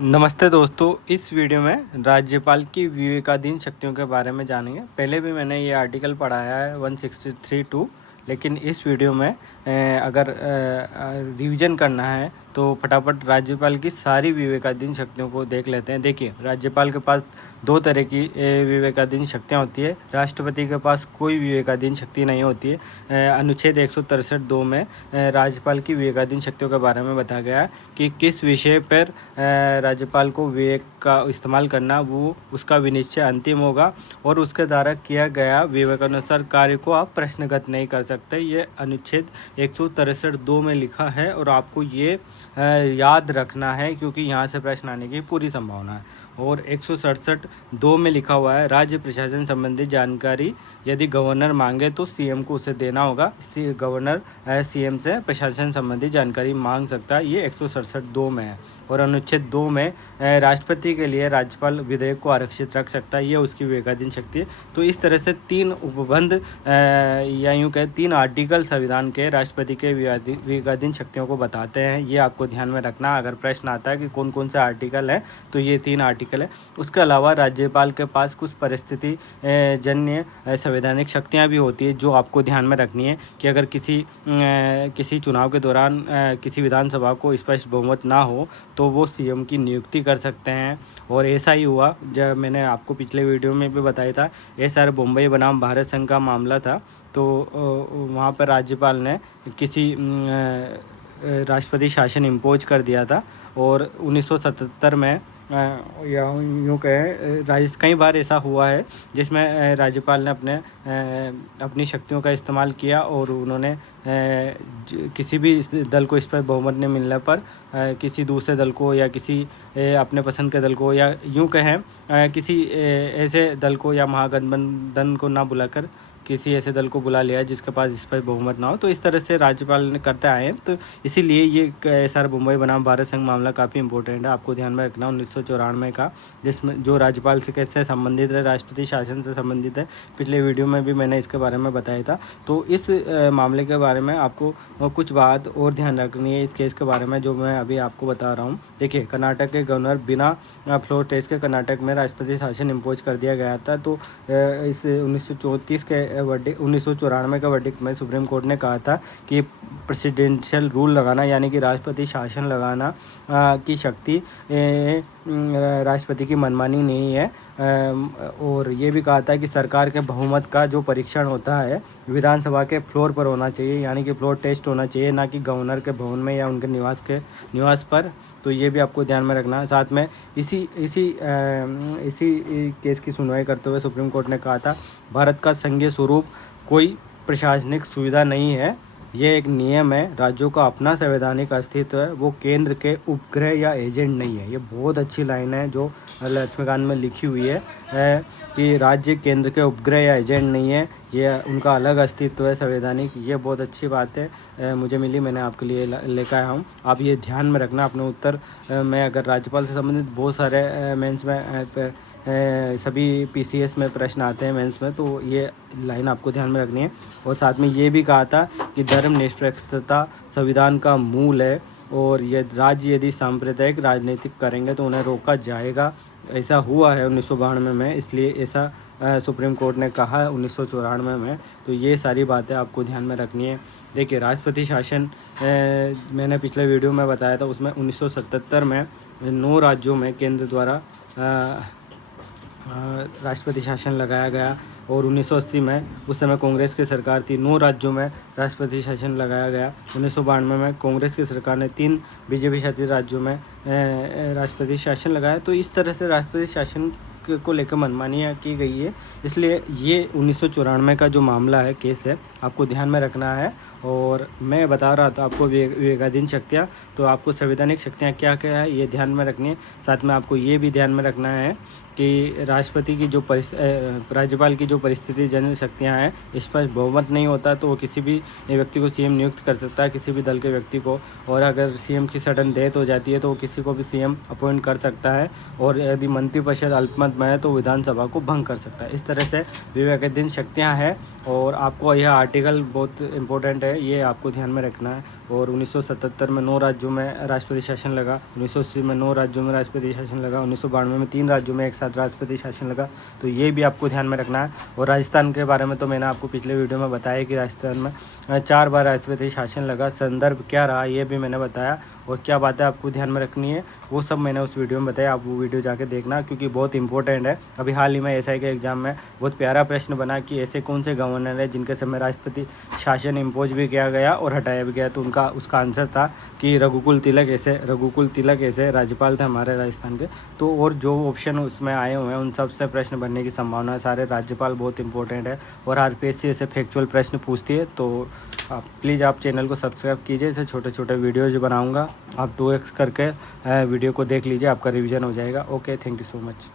नमस्ते दोस्तों, इस वीडियो में राज्यपाल की विवेकाधीन शक्तियों के बारे में जानेंगे। पहले भी मैंने ये आर्टिकल पढ़ाया है 163(2), लेकिन इस वीडियो में अगर रिवीजन करना है तो फटाफट राज्यपाल की सारी विवेकाधीन शक्तियों को देख लेते हैं। देखिए, राज्यपाल के पास दो तरह की विवेकाधीन शक्तियाँ होती है। राष्ट्रपति के पास कोई विवेकाधीन शक्ति नहीं होती है। अनुच्छेद 163(2) में राज्यपाल की विवेकाधीन शक्तियों के बारे में बताया गया है कि किस विषय पर राज्यपाल को विवेक का इस्तेमाल करना, वो उसका विनिश्चय अंतिम होगा और उसके द्वारा किया गया विवेकानुसार कार्य को आप प्रश्नगत नहीं कर सकते। ये अनुच्छेद 163(2) में लिखा है और आपको ये याद रखना है क्योंकि यहाँ से प्रश्न आने की पूरी संभावना है। और 167(2) में लिखा हुआ है, राज्य प्रशासन संबंधी जानकारी यदि गवर्नर मांगे तो सीएम को उसे देना होगा। गवर्नर सीएम से प्रशासन संबंधी जानकारी मांग सकता है। ये 167(2) में है। और अनुच्छेद 2 में राष्ट्रपति के लिए राज्यपाल विधेयक को आरक्षित रख सकता है। ये उसकी विवेकाधीन शक्ति है। तो इस तरह से 3 उपबंध या यूँ कहें 3 आर्टिकल संविधान के राष्ट्रपति के विवेकाधीन शक्तियों को बताते हैं। ये आपको ध्यान में रखना। अगर प्रश्न आता है कि कौन कौन से आर्टिकल हैं, तो ये 3 आर्टिकल है। उसके अलावा राज्यपाल के पास कुछ परिस्थिति जन्य संवैधानिक शक्तियाँ भी होती है जो आपको ध्यान में रखनी है कि अगर किसी चुनाव के दौरान किसी विधानसभा को स्पष्ट बहुमत ना हो तो वो सीएम की नियुक्ति कर सकते हैं। और ऐसा ही हुआ जब मैंने आपको पिछले वीडियो में भी बताया था, SR बम्बई बनाम भारत संघ का मामला था। तो वहाँ पर राज्यपाल ने किसी राष्ट्रपति शासन इम्पोज कर दिया था और 1977 में या यूँ कहें कई बार ऐसा हुआ है जिसमें राज्यपाल ने अपनी शक्तियों का इस्तेमाल किया और उन्होंने किसी भी दल को इस पर बहुमत नहीं मिलने पर किसी दूसरे दल को या किसी अपने पसंद के दल को या यूँ कहें किसी ऐसे दल को या महागठबंधन को ना बुलाकर किसी ऐसे दल को बुला लिया जिसके पास इस पर बहुमत ना हो। तो इस तरह से राज्यपाल ने करते आए हैं। तो इसीलिए ये SR बम्बई बनाम भारत संघ मामला काफ़ी इंपॉर्टेंट है, आपको ध्यान में रखना। 1994 का, जिसमें जो राज्यपाल से कैसे संबंधित है, राष्ट्रपति शासन से संबंधित है। पिछले वीडियो में भी मैंने इसके बारे में बताया था। तो इस मामले के बारे में आपको कुछ बात और ध्यान रखनी है इस केस के बारे में जो मैं अभी आपको बता रहा हूँ। देखिए, कर्नाटक के गवर्नर बिना फ्लोर टेस्ट के कर्नाटक में राष्ट्रपति शासन इम्पोज कर दिया गया था। तो इस 1994 का वर्डिक्ट में सुप्रीम कोर्ट ने कहा था कि प्रेसिडेंशियल रूल लगाना यानी कि राष्ट्रपति शासन लगाना की शक्ति राष्ट्रपति की मनमानी नहीं है। और ये भी कहा था कि सरकार के बहुमत का जो परीक्षण होता है विधानसभा के फ्लोर पर होना चाहिए, यानी कि फ्लोर टेस्ट होना चाहिए, ना कि गवर्नर के भवन में या उनके निवास पर। तो ये भी आपको ध्यान में रखना है। साथ में इसी केस की सुनवाई करते हुए सुप्रीम कोर्ट ने कहा था, भारत का संघीय स्वरूप कोई प्रशासनिक सुविधा नहीं है, ये एक नियम है। राज्यों का अपना संवैधानिक अस्तित्व है, वो केंद्र के उपग्रह या एजेंट नहीं है। ये बहुत अच्छी लाइन है जो लक्ष्मीकांत में लिखी हुई है कि राज्य केंद्र के उपग्रह या एजेंट नहीं है, ये उनका अलग अस्तित्व है संवैधानिक। ये बहुत अच्छी बात है, मुझे मिली, मैंने आपके लिए लेकर आया हूँ। आप ये ध्यान में रखना अपने उत्तर में। अगर राज्यपाल से संबंधित बहुत सारे मेंस में सभी PCS में प्रश्न आते हैं मेंस में, तो ये लाइन आपको ध्यान में रखनी है। और साथ में ये भी कहा था कि धर्मनिरपेक्षता संविधान का मूल है और ये राज्य यदि सांप्रदायिक राजनीतिक करेंगे तो उन्हें रोका जाएगा। ऐसा हुआ है 1992 में, इसलिए ऐसा सुप्रीम कोर्ट ने कहा है 1994 में। तो ये सारी बातें आपको ध्यान में रखनी है। देखिए, राष्ट्रपति शासन मैंने पिछले वीडियो में बताया था, उसमें 1977 में 9 राज्यों में केंद्र द्वारा राष्ट्रपति शासन लगाया गया और 1980 में उस समय कांग्रेस की सरकार थी, 9 राज्यों में राष्ट्रपति शासन लगाया गया। 1992 में कांग्रेस की सरकार ने 3 बीजेपी शासित राज्यों में राष्ट्रपति शासन लगाया। तो इस तरह से राष्ट्रपति शासन को लेकर मनमानियाँ की गई है। इसलिए ये 1994 का जो मामला है, केस है, आपको ध्यान में रखना है। और मैं बता रहा था आपको विवेकाधीन शक्तियाँ, तो आपको संवैधानिक शक्तियाँ क्या क्या है ये ध्यान में रखनी है। साथ में आपको ये भी ध्यान में रखना है कि राष्ट्रपति की जो राज्यपाल की जो परिस्थिति जन शक्तियाँ हैं, इस पर बहुमत नहीं होता तो वो किसी भी व्यक्ति को सीएम नियुक्त कर सकता है, किसी भी दल के व्यक्ति को। और अगर सीएम की सडन डेथ हो जाती है तो वो किसी को भी सीएम अपॉइंट कर सकता है। और यदि मंत्रिपरिषद अल्पमत में है तो विधानसभा को भंग कर सकता है। इस तरह से विवेकाधीन शक्तियाँ हैं और आपको यह आर्टिकल बहुत इंपॉर्टेंट है, ये आपको ध्यान में रखना है। और 1977 में 9 राज्यों में राष्ट्रपति शासन लगा, 1980 में 9 राज्यों में राष्ट्रपति शासन लगा, 1992 में 3 राज्यों में एक साथ राष्ट्रपति शासन लगा। तो ये भी आपको ध्यान में रखना है। और राजस्थान के बारे में तो मैंने आपको पिछले वीडियो में बताया कि राजस्थान में 4 बार राष्ट्रपति शासन लगा। संदर्भ क्या रहा ये भी मैंने बताया, और क्या बातें आपको ध्यान में रखनी है वो सब मैंने उस वीडियो में बताया। आप वो वीडियो जाके देखना, क्योंकि बहुत इंपॉर्टेंट है। अभी हाल ही में एसआई के एग्जाम में बहुत प्यारा प्रश्न बना कि ऐसे कौन से गवर्नर है जिनके समय राष्ट्रपति शासन इम्पोज भी किया गया और हटाया भी गया। तो उसका आंसर था कि रघुकुल तिलक ऐसे राज्यपाल थे हमारे राजस्थान के। तो और जो ऑप्शन उसमें आए हुए हैं उन सब से प्रश्न बनने की संभावना है। सारे राज्यपाल बहुत इंपॉर्टेंट है और आरपीएससी ऐसे फैक्चुअल प्रश्न पूछती है। तो प्लीज़ आप चैनल को सब्सक्राइब कीजिए, ऐसे छोटे छोटे वीडियो जो बनाऊँगा आप 2x करके वीडियो को देख लीजिए, आपका रिवीजन हो जाएगा। Okay, thank you so much.